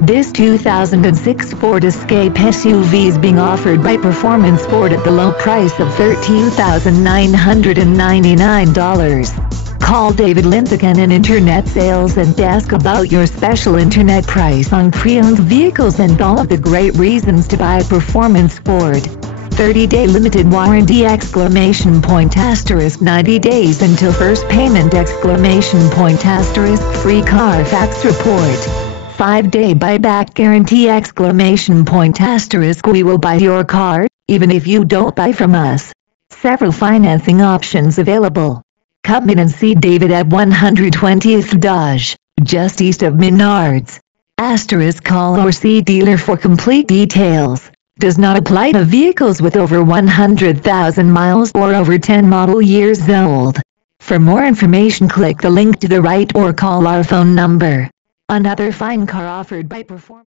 This 2006 Ford Escape SUV is being offered by Performance Ford at the low price of $13,999. Call David Lincecum in Internet Sales and ask about your special internet price on pre-owned vehicles and all of the great reasons to buy Performance Ford. 30-day limited warranty ! 90 days until first payment ! Free Carfax report. 5-day buyback guarantee ! We will buy your car, even if you don't buy from us. Several financing options available. Come in and see David at 120th Dodge, just east of Menards. Call or see dealer for complete details. Does not apply to vehicles with over 100,000 miles or over 10 model years old. For more information, click the link to the right or call our phone number. Another fine car offered by Performance.